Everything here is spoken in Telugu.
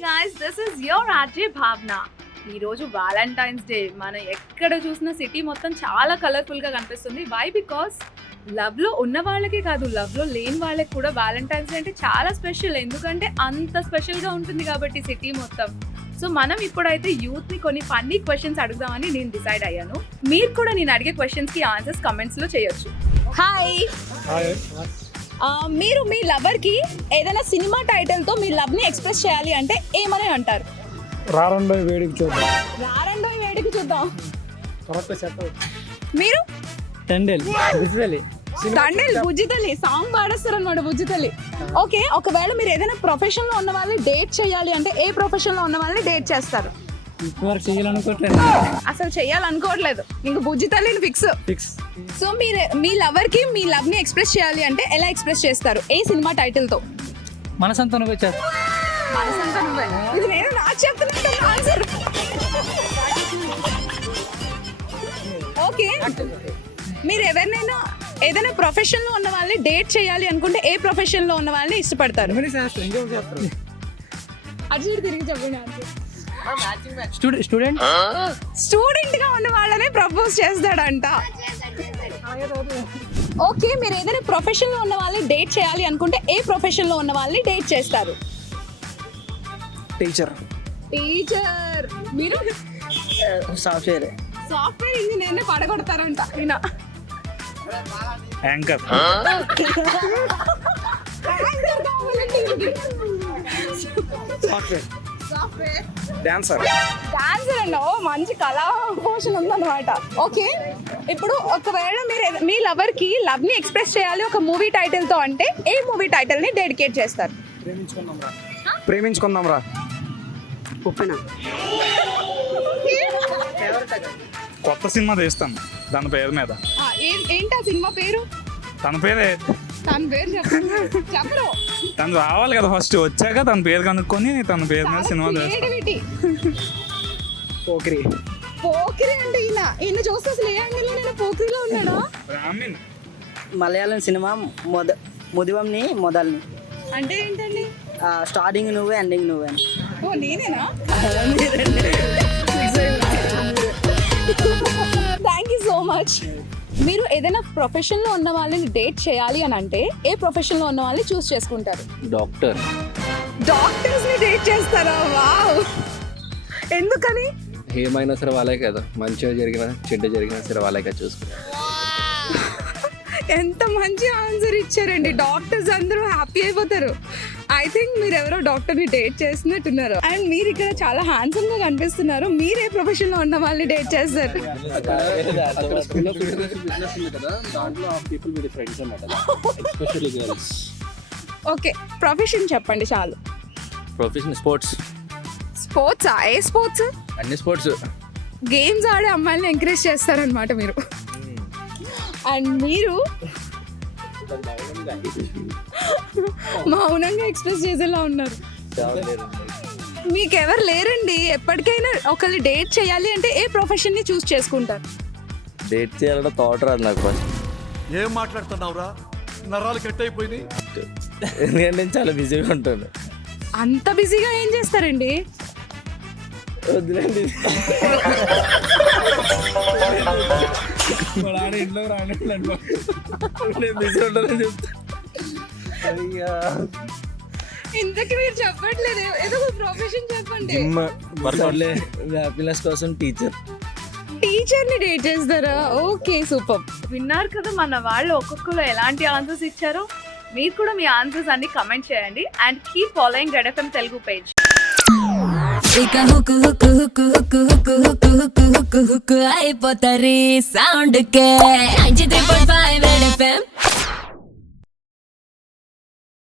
guys, this is your RJ Bhavna. ఈ రోజు వాలంటైన్స్ డే. మనం ఎక్కడ చూసినా సిటీ మొత్తం చాలా కలర్ఫుల్ గా కనిపిస్తుంది. వై? బికాస్ లవ్ లో ఉన్న వాళ్ళకే కాదు, లవ్ లో లేని వాళ్ళకి కూడా వాలంటైన్స్ డే అంటే చాలా స్పెషల్. ఎందుకంటే అంత స్పెషల్ గా ఉంటుంది కాబట్టి సిటీ మొత్తం. సో మనం ఇప్పుడైతే యూత్ ని కొన్ని ఫన్నీ క్వశ్చన్స్ అడుగుదామని నేను డిసైడ్ అయ్యాను. మీరు కూడా నేను అడిగే క్వశ్చన్స్ కి ఆన్సర్స్ కమెంట్స్ లో చేయొచ్చు. హాయ్, మీరు మీ లవర్ కి ఏదైనా సినిమా టైటిల్ తో మీ లవ్ ని ఎక్స్ప్రెస్ చేయాలి అంటే ఏమని అంటారు? రారండోయ్ వేడికి చూద్దాం. రారండోయ్ వేడికి చూద్దాం. Correct set. మీరు టెండెల్ బుజ్జితల్లి. తండేల్ బుజ్జితల్లి సాంగ్ పాడేస్తారు అన్నమాట. బుజ్జితల్లి. ఓకే, ఒకవేళ మీరు ఏదైనా ప్రొఫెషన్ లో ఉన్న వాళ్ళని డేట్ చేయాలి అంటే ఏ ప్రొఫెషన్ లో ఉన్న వాళ్ళని డేట్ చేస్తారు? ఇప్పుడు చేయాలనుకోవట్లేదు, అసలు చేయాలనుకోవట్లేదు. ఇంక బుజ్జితల్లిని ఫిక్స్. సో మీరు మీ లవర్ కి మీ లవ్ ని ఎక్స్ప్రెస్ చేయాలి అంటే ఎలా ఎక్స్ప్రెస్ చేస్తారు? ఏ సినిమా టైటిల్ తో? మనసంతా వచ్చారు. మనసంతా నువ్వే. ఇది నేను నాకు చెప్తున్నా ఆన్సర్. ఓకే, మీరు ఎవరినైనా ఏదైనా ప్రొఫెషన్ లో ఉన్న వాళ్ళని డేట్ చేయాలి అనుకుంటే ఏ ప్రొఫెషన్ లో ఉన్న వాళ్ళని ఇష్టపడతారు? అటు తిరిగి చెప్పండి ఆన్సర్. స్టూడెంట్ గా ఉన్న వాళ్ళనే ప్రపోజ్ చేస్తాడంట. ఓకే, మీరు ఏదైనా ప్రొఫెషన్ లో ఉన్న వాళ్ళని డేట్ చేయాలి అనుకుంటే ఏ ప్రొఫెషన్ లో ఉన్న వాళ్ళని డేట్ చేస్తారు? టీచర్. మీరు సాఫ్ట్వేర్ ఇంజనీర్ పడగొడతారంట. యాంకర్. సాఫ్ట్వేర్ డాన్సర్ అండి. ఓ, మంచి కళా పోషణ ఉందన్నమాట. ఓకే, ఇప్పుడు ఒకవేళ మీరు మీ లవర్ కి లవ్ ని ఎక్స్ప్రెస్ చేయాలి ఒక మూవీ టైటిల్ తో అంటే ఏ మూవీ టైటిల్ ని డెడికేట్ చేస్తారు? ప్రేమించుకుందాం రా. కొత్త సినిమా తీస్తాం దాని పేరు మీద. ఏంటి ఆ సినిమా పేరు? తన పేరే. తన పేరు చెప్పరు. తను రావాలి కదా ఫస్ట్, వచ్చాక తన పేరు కనుక్కొని తన పేరు మీద సినిమా పోకిరి. పోకిరి అంటే ఈయన చూస్తే అసలు ఏ యాంగిల్లో నేను పోకిరిలో ఉన్నాడా? బ్రాహ్మణ్. మలయాళం సినిమా ముదివంని మొదల్ని అంటే ఏంటండి? స్టార్టింగ్ నువ్వే ఎండింగ్ నువ్వే. ఓ, నేనేనా? Thank you so much. మీరు ఏదైనా ప్రొఫెషన్ లో ఉన్న వాళ్ళని డేట్ చేయాలి అని అంటే ఏ ప్రొఫెషన్ లో ఉన్న వాళ్ళని చూస్ చేసుకుంటారు? డాక్టర్స్ ని డేట్ చేస్తారా? వావ్, ఎందుకని? ఏమైనా సరే వాళ్ళే కదా, మంచిగా జరిగినా చెడ్డ జరిగినా సరే వాళ్ళే కదా చూసుకుంటారు. ఎంత మంచి ఆన్సర్ ఇచ్చారండి. డాక్టర్స్ అందరూ హ్యాపీ అయిపోతారు. ఐ థింక్ మీరు ఎవరో డాక్టర్ ని డేట్ చేస్తున్నట్టున్నారు. అండ్ మీరు ఇక్కడ చాలా హ్యాండ్సమ్ గా కనిపిస్తున్నారు. మీరు ఏ ప్రొఫెషన్ లో ఉన్న వాళ్ళని డేట్ చేస్తారు? ఓకే, ప్రొఫెషన్ చెప్పండి చాలు. ప్రొఫెషన్ స్పోర్ట్సా? ఏ స్పోర్ట్స్? అన్ని స్పోర్ట్స్. గేమ్స్ ఆడే అమ్మాయిని ఎంకరేజ్ చేస్తారనమాట మీరు. అండ్ మీరు మౌనంగా ఎక్స్ప్రెస్ చేసేలా ఉన్నారు. మీకు ఎవరు లేరండి. ఎప్పటికైనా ఒకళ్ళు డేట్ చేయాలి అంటే ఏ ప్రొఫెషన్ ని చూస్ చేసుకుంటారు? డేట్ చేయాలంటే థాట్ రాదు నాకు ఫస్ట్. ఏం మాట్లాడుతున్నావురా? నరాలు కట్ అయిపోయింది. ఎందుకంటే నేను చాలా బిజీగా ఉంటాను. అంత బిజీగా ఏం చేస్తారండి? వద్దులేండి. ఇంట్లో బిజీ ఉంటానని చెప్తా. ఇంతకీ మీరు చెప్పట్లేదు, ఏదో ఒక ప్రొఫెషన్ చెప్పండి. హ్యాపీనెస్ కోసం టీచర్ ని డేట్ చేస్తారా? Okay, super. విన్నారు కదా మన వాళ్ళు ఒక్కొక్కరు ఎలాంటి ఆన్సర్స్ ఇచ్చారో. మీరు కూడా మీ ఆన్సర్స్ అన్ని కమెంట్ చేయండి and keep following red FM Telugu page. అయిపోతారు సౌండ్ కే 93.5 రెడ్ ఎఫ్ఎం.